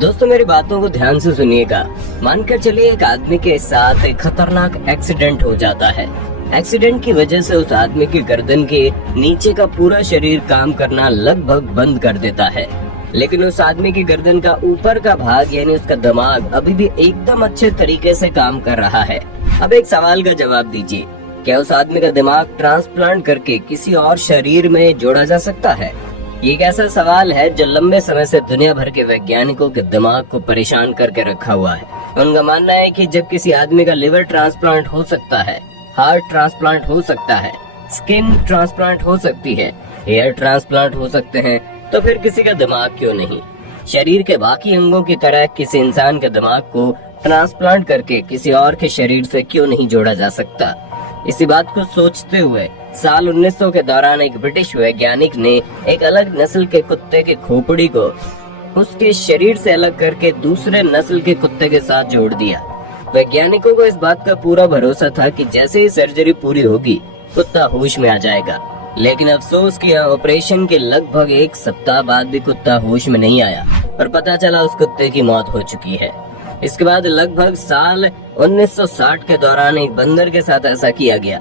दोस्तों मेरी बातों को ध्यान से सुनिएगा। मानकर चलिए एक आदमी के साथ एक खतरनाक एक्सीडेंट हो जाता है। एक्सीडेंट की वजह से उस आदमी की गर्दन के नीचे का पूरा शरीर काम करना लगभग बंद कर देता है, लेकिन उस आदमी की गर्दन का ऊपर का भाग यानी उसका दिमाग अभी भी एकदम अच्छे तरीके से काम कर रहा है। अब एक सवाल का जवाब दीजिए, क्या उस आदमी का दिमाग ट्रांसप्लांट करके किसी और शरीर में जोड़ा जा सकता है? ये एक ऐसा सवाल है जो लंबे समय से दुनिया भर के वैज्ञानिकों के दिमाग को परेशान करके रखा हुआ है। उनका मानना है कि जब किसी आदमी का लिवर ट्रांसप्लांट हो सकता है, हार्ट ट्रांसप्लांट हो सकता है, स्किन ट्रांसप्लांट हो सकती है, हेयर ट्रांसप्लांट हो सकते हैं, तो फिर किसी का दिमाग क्यों नहीं? शरीर के बाकी अंगों की तरह किसी इंसान के दिमाग को ट्रांसप्लांट करके किसी और के शरीर से क्यों नहीं जोड़ा जा सकता? इसी बात को सोचते हुए साल 1900 के दौरान एक ब्रिटिश वैज्ञानिक ने एक अलग नस्ल के कुत्ते के खोपड़ी को उसके शरीर से अलग करके दूसरे नस्ल के कुत्ते के साथ जोड़ दिया। वैज्ञानिकों को इस बात का पूरा भरोसा था कि जैसे ही सर्जरी पूरी होगी कुत्ता होश में आ जाएगा, लेकिन अफसोस कि ऑपरेशन के लगभग एक सप्ताह बाद भी कुत्ता होश में नहीं आया और पता चला उस कुत्ते की मौत हो चुकी है। इसके बाद लगभग साल 1960 के दौरान एक बंदर के साथ ऐसा किया गया।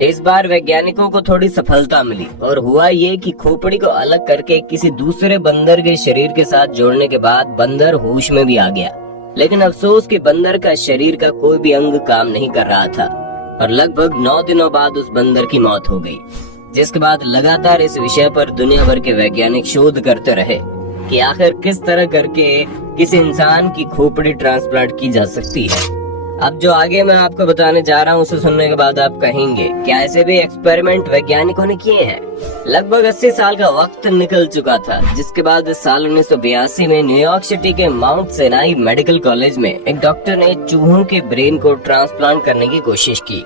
इस बार वैज्ञानिकों को थोड़ी सफलता मिली और हुआ ये कि खोपड़ी को अलग करके किसी दूसरे बंदर के शरीर के साथ जोड़ने के बाद बंदर होश में भी आ गया, लेकिन अफसोस कि बंदर का शरीर का कोई भी अंग काम नहीं कर रहा था और लगभग 9 दिनों बाद उस बंदर की मौत हो गई। जिसके बाद लगातार इस विषय पर दुनिया भर के वैज्ञानिक शोध करते रहे कि आखिर किस तरह करके किसी इंसान की खोपड़ी ट्रांसप्लांट की जा सकती है। अब जो आगे मैं आपको बताने जा रहा हूँ उसे सुनने के बाद आप कहेंगे क्या ऐसे भी एक्सपेरिमेंट वैज्ञानिकों ने किए हैं? लगभग 80 साल का वक्त निकल चुका था, जिसके बाद साल 1982 में न्यूयॉर्क सिटी के माउंट सिनाई मेडिकल कॉलेज में एक डॉक्टर ने चूहों के ब्रेन को ट्रांसप्लांट करने की कोशिश की।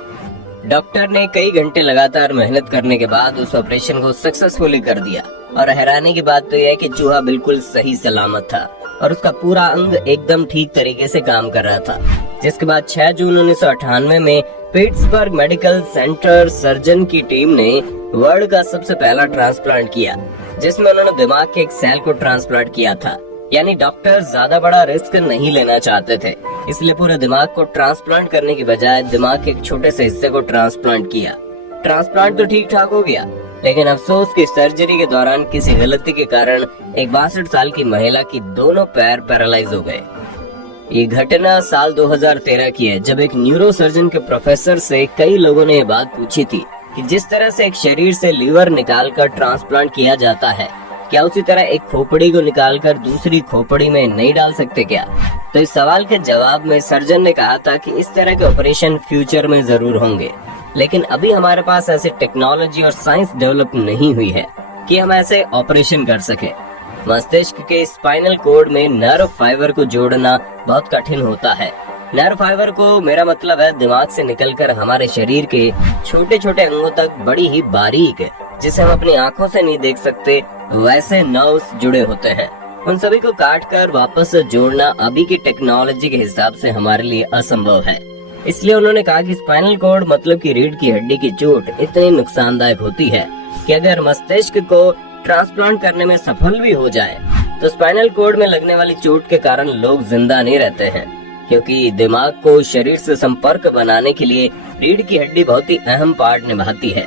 डॉक्टर ने कई घंटे लगातार मेहनत करने के बाद उस ऑपरेशन को सक्सेसफुली कर दिया और हैरानी की बात तो यह है कि चूहा बिल्कुल सही सलामत था और उसका पूरा अंग एकदम ठीक तरीके से काम कर रहा था। जिसके बाद 6 जून 1998 में पिट्सबर्ग मेडिकल सेंटर सर्जन की टीम ने वर्ल्ड का सबसे पहला ट्रांसप्लांट किया, जिसमें उन्होंने दिमाग के एक सेल को ट्रांसप्लांट किया था। यानी डॉक्टर ज्यादा बड़ा रिस्क नहीं लेना चाहते थे, इसलिए पूरे दिमाग को ट्रांसप्लांट करने की बजाय दिमाग के एक छोटे से हिस्से को ट्रांसप्लांट किया। ट्रांसप्लांट तो ठीक ठाक हो गया, लेकिन अफसोस की सर्जरी के दौरान किसी गलती के कारण एक 62 साल की महिला की दोनों पैर पैरालाइज हो गए। ये घटना साल 2013 की है, जब एक न्यूरो सर्जन के प्रोफेसर से कई लोगों ने ये बात पूछी थी कि जिस तरह से एक शरीर से लीवर निकालकर ट्रांसप्लांट किया जाता है, क्या उसी तरह एक खोपड़ी को निकालकर दूसरी खोपड़ी में नहीं डाल सकते क्या? तो इस सवाल के जवाब में सर्जन ने कहा था कि इस तरह के ऑपरेशन फ्यूचर में जरूर होंगे, लेकिन अभी हमारे पास ऐसी टेक्नोलॉजी और साइंस डेवलप नहीं हुई है कि हम ऐसे ऑपरेशन कर सके। मस्तिष्क के स्पाइनल कोड में नर्व फाइबर को जोड़ना बहुत कठिन होता है। नर्व फाइबर को मेरा मतलब है दिमाग से निकलकर हमारे शरीर के छोटे छोटे अंगों तक बड़ी ही बारीक, जिसे हम अपनी आंखों से नहीं देख सकते, वैसे नर्व्स जुड़े होते हैं। उन सभी को काट कर वापस जोड़ना अभी की टेक्नोलॉजी के हिसाब से हमारे लिए असंभव है। इसलिए उन्होंने कहा कि स्पाइनल कोड मतलब कि रीढ़ की हड्डी की चोट इतनी नुकसानदायक होती है कि अगर मस्तिष्क को ट्रांसप्लांट करने में सफल भी हो जाए तो स्पाइनल कोड में लगने वाली चोट के कारण लोग जिंदा नहीं रहते हैं, क्योंकि दिमाग को शरीर से संपर्क बनाने के लिए रीढ़ की हड्डी बहुत ही अहम पार्ट निभाती है।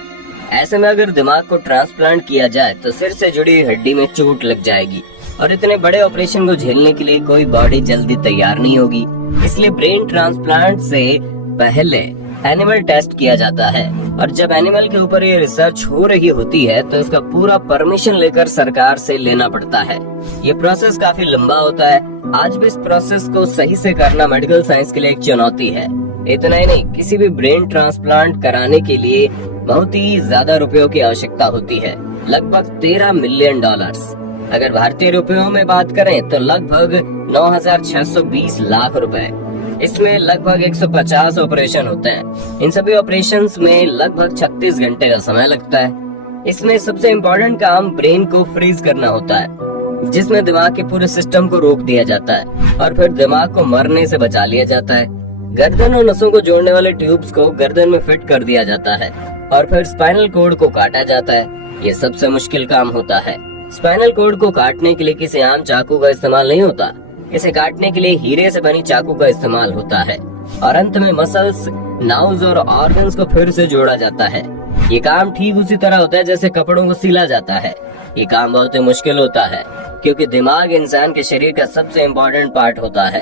ऐसे में अगर दिमाग को ट्रांसप्लांट किया जाए तो सिर से जुड़ी हड्डी में चोट लग जाएगी और इतने बड़े ऑपरेशन को झेलने के लिए कोई बॉडी जल्दी तैयार नहीं होगी। इसलिए ब्रेन ट्रांसप्लांट से पहले एनिमल टेस्ट किया जाता है और जब एनिमल के ऊपर ये रिसर्च हो रही होती है तो इसका पूरा परमिशन लेकर सरकार से लेना पड़ता है। ये प्रोसेस काफी लंबा होता है। आज भी इस प्रोसेस को सही से करना मेडिकल साइंस के लिए एक चुनौती है। इतना ही नहीं, किसी भी ब्रेन ट्रांसप्लांट कराने के लिए बहुत ही ज्यादा रुपयों की आवश्यकता होती है, लगभग $13 मिलियन। अगर भारतीय रुपयों में बात करें तो लगभग 9,620 लाख रुपए। इसमें लगभग 150 ऑपरेशन होते हैं। इन सभी ऑपरेशंस में लगभग 36 घंटे का समय लगता है। इसमें सबसे इम्पोर्टेंट काम ब्रेन को फ्रीज करना होता है, जिसमें दिमाग के पूरे सिस्टम को रोक दिया जाता है और फिर दिमाग को मरने से बचा लिया जाता है। गर्दन और नसों को जोड़ने वाले ट्यूब्स को गर्दन में फिट कर दिया जाता है और फिर स्पाइनल कोड को काटा जाता है। ये सबसे मुश्किल काम होता है। स्पाइनल कोड को काटने के लिए किसी आम चाकू का इस्तेमाल नहीं होता, इसे काटने के लिए हीरे से बनी चाकू का इस्तेमाल होता है और अंत में मसल्स, नाउज और ऑर्गन्स को फिर से जोड़ा जाता है। ये काम ठीक उसी तरह होता है जैसे कपड़ों को सिला जाता है। ये काम बहुत ही मुश्किल होता है क्योंकि दिमाग इंसान के शरीर का सबसे इम्पोर्टेंट पार्ट होता है।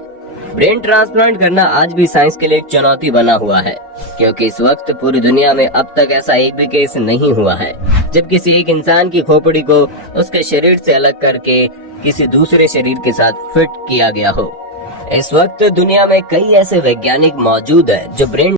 ब्रेन ट्रांसप्लांट करना आज भी साइंस के लिए एक चुनौती बना हुआ है क्योंकि इस वक्त पूरी दुनिया में अब तक ऐसा एक भी केस नहीं हुआ है जब किसी एक इंसान की खोपड़ी को उसके शरीर से अलग करके किसी दूसरे शरीर के साथ फिट किया गया हो। इस वक्त दुनिया में कई ऐसे वैज्ञानिक मौजूद हैं जो ब्रेन